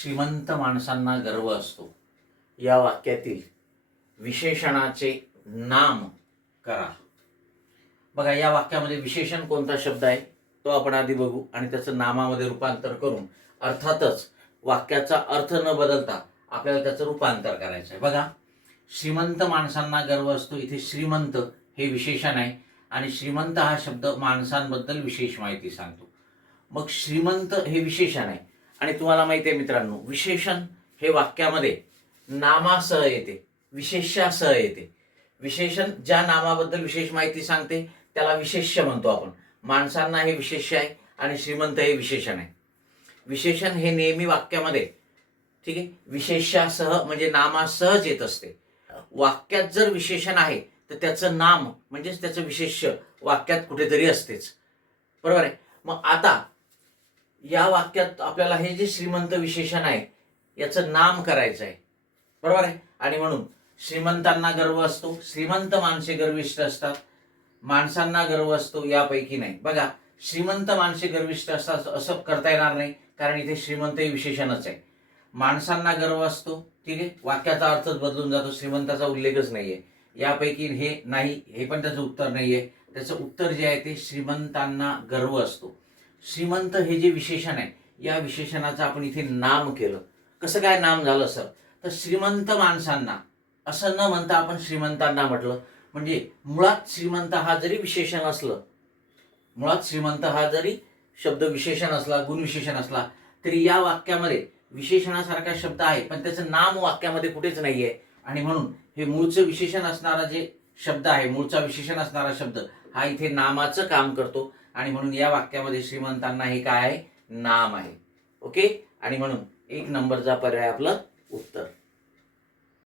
श्रीमंत माणसांना गर्व असतो या वाक्यातील विशेषणाचे नाम करा. बघा, या वाक्यामध्ये विशेषण कोणता शब्द आहे तो आपण आधी बघू आणि त्याचं नामामध्ये रूपांतर करून अर्थातच वाक्याचा अर्थ न बदलता आपल्याला त्याचं रूपांतर करायचं आहे. बघा, श्रीमंत माणसांना गर्व असतो. इथे श्रीमंत हे विशेषण आहे आणि श्रीमंत हा शब्द माणसांबद्दल विशेष माहिती सांगतो. मग श्रीमंत हे विशेषण आहे आणि तुम्हाला माहिती आहे मित्रांनो, विशेषण हे वाक्यामध्ये नामासह येते, विशेष्यासह येते. विशेषण ज्या नामाबद्दल विशेष माहिती सांगते त्याला विशेष्य म्हणतो आपण. माणसांना हे विशेष्य आहे आणि श्रीमंत हे विशेषण आहे. विशेषण हे नेहमी वाक्यामध्ये, ठीक आहे, विशेष्यासह म्हणजे नामासहच येत असते. वाक्यात जर विशेषण आहे तर त्याचं नाम म्हणजेच त्याचं विशेष्य वाक्यात कुठेतरी असतेच, बरोबर आहे. मग आता या वाक्यात आपल्याला हे जे श्रीमंत विशेषण आहे याचं नाम करायचं आहे, बरोबर आहे. आणि म्हणून श्रीमंतांना गर्व असतो, श्रीमंत माणसे गर्विष्ठ असतात, माणसांना गर्व असतो यापैकी नाही. बघा, श्रीमंत माणसे गर्विष्ठ असतात असं करता येणार नाही, कारण इथे श्रीमंत हे विशेषणच आहे. माणसांना गर्व असतो, ठीक आहे, वाक्याचा अर्थच बदलून जातो, श्रीमंताचा उल्लेखच नाहीये. यापैकी हे नाही, हे पण त्याचं उत्तर नाहीये. त्याचं उत्तर जे आहे ते श्रीमंतांना गर्व असतो. श्रीमंत हे जे विशेषण आहे या विशेषणाचं आपण इथे नाम केलं. कसं काय नाम झालं सर? तर श्रीमंत माणसांना असं न म्हणता आपण श्रीमंतांना म्हटलं. म्हणजे मुळात श्रीमंत हा जरी विशेषण असलं, मुळात श्रीमंत हा जरी शब्द विशेषण असला, गुणविशेषण असला, तरी या वाक्यामध्ये विशेषणासारखा शब्द आहे पण त्याचं नाम वाक्यामध्ये कुठेच नाहीये. आणि म्हणून हे मूळचं विशेषण असणारा जे शब्द आहे, मूळचा विशेषण असणारा शब्द हा इथे नामाचं काम करतो आणि म्हणून या वाक्यामध्ये श्रीमंतांना हे काय आहे? नाम आहे. ओके. आणि म्हणून 1 नंबरचा पर्याय आपलं